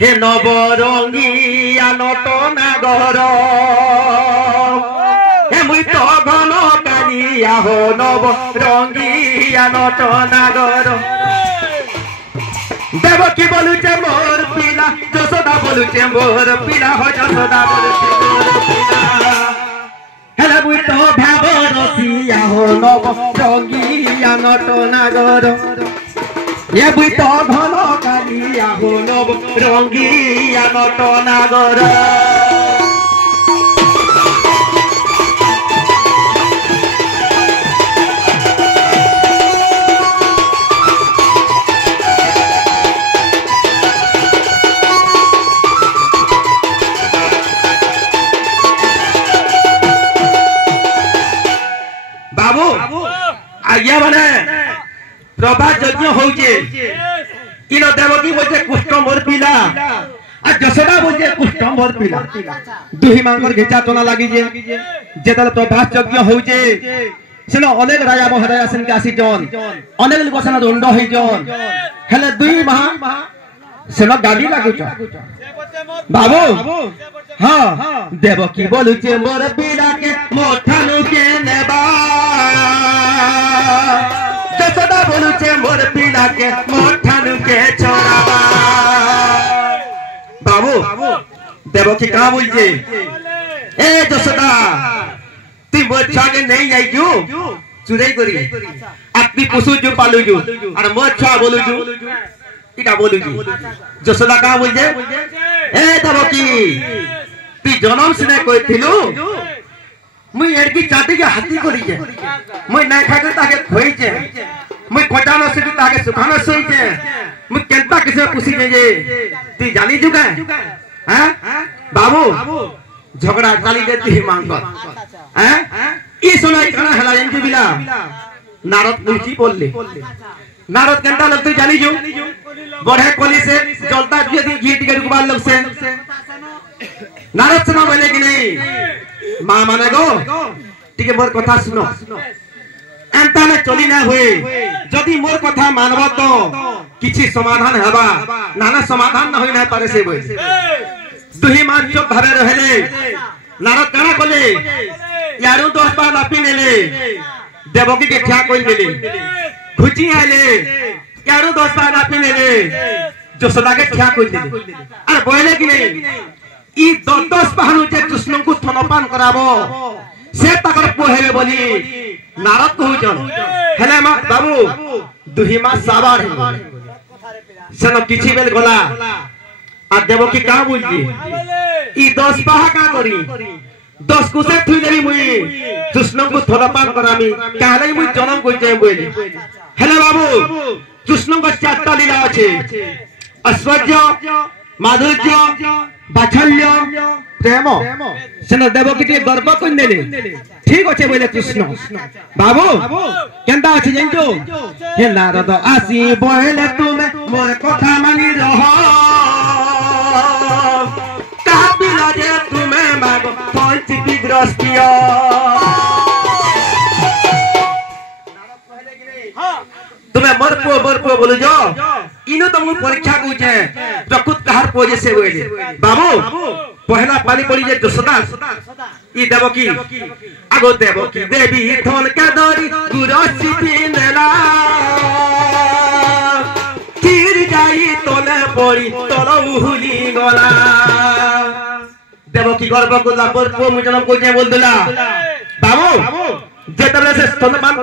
হে নবরঙ্গিয়া নটনাগর হে মুই তো ঘন কালিয়া হো নবরঙ্গিয়া নটনাগর দেবকী বলুছে মোর পিলা যশোদা বলুছে মোর পিলা হো যশোদা বলুছে মোর পিলা হেলে মুই তো ভাব রসিয়া হো নবরঙ্গিয়া নটনাগর এ মুই তো ঘন কালিয়া হো নবরঙ্গিয়া নটনাগর बाबू आज्ञा माने प्रभात यज्ञ होउचे इन देवकी बोलते कुष्ठ मोर पिला आ जसोदा बोलते कुष्ठ मोर पिला दुही मांगर घेचा तोना लागि जे जेतल प्रभात यज्ञ होउचे सेनो अनेक राजा महाराजा सन के आसी जन अनेक लोक सन दंड होई जन हेले दुई महा सेनो गाडी लागुच बाबू हां देवकी बोलुचे मोर पिला के मोठानु के नेबा जसोदा बोलुचे मोर पिला के मोठानु के छोराबा बाबू देवकी का बोलजे ए जसोदा ती मोर छागे नहीं आई जू चुराई करी अपनी पुसु जो पालू जो और मोर छा बोलू जो इटा बोलू जो जसोदा का बोलजे ए देवकी ती जन्म से कोई थिलु मुई एडकी चाटी के हाथी करी जे मुई नै खाके ताके खोई जे मुई कोटानो से ताके सुखानो सोई जे मुई केंता किसे पुसी जे ती जानी जुगा हैं बाबू झगड़ा चाली जे ती मांग हैं ई सुनाई कना हला एंकी बिला नारद मुची बोलले नारद केंता लगते जानी जो बड़े कोली से जलता यदि घी टिके रुकबार लग से नारद सुना बोले कि नहीं मां माने गो टिके मोर कथा सुनो एंता ने चली ना हुए जदि मोर कथा मानबो तो किछि समाधान हेबा नाना समाधान न होई ना पारे से बोल दुही मान चुप भारे रहले नारद कना बोले यारू दोस्त बा लापी नेले देवकी के ठा कोई नेले खुची आले यारू दोस्त बा लापी नेले जसोदा के ठा कोई नेले अरे बोले कि नहीं ई दंतस पाहनु जे कृष्ण को थनपान कराबो से तकर पोहेबे बोली नारद कहउजन हेले मा बाबू दुही मा साबार सेन किछि बेल गला आ देवकी का बोलजी ई 10 पाहा का करी 10 कुसे थुई देबी मुई कृष्ण को थनपान करामी काले मुई जन्म कोइ जे बोली हेले बाबू कृष्ण को चारटा लीला अछि ऐश्वर्य माधुर्य बाछल्य प्रेम सेन देवकी के गर्व कोन देले ठीक अछि बोले कृष्ण बाबू केंता अछि जंजो हे नारद आसी बोले तुमे मोर कथा मानी रह काबिला जे तुमे मागो पंच विग्रस्तिया तुम्हें मर पो बोलो जो इनो तो मु परीक्षा कुछे प्रकृत कहार पोजे से बोले बाबू पहला पानी पड़ी जे जसोदा ई देवकी आगो देवकी देवी थन के दरी गुरसी पिनेला तीर जाई तले पड़ी तल उहुली गला देवकी गर्भ को लापर पो मु जन्म को जे बोल देला बाबू जे तबले से स्तनपान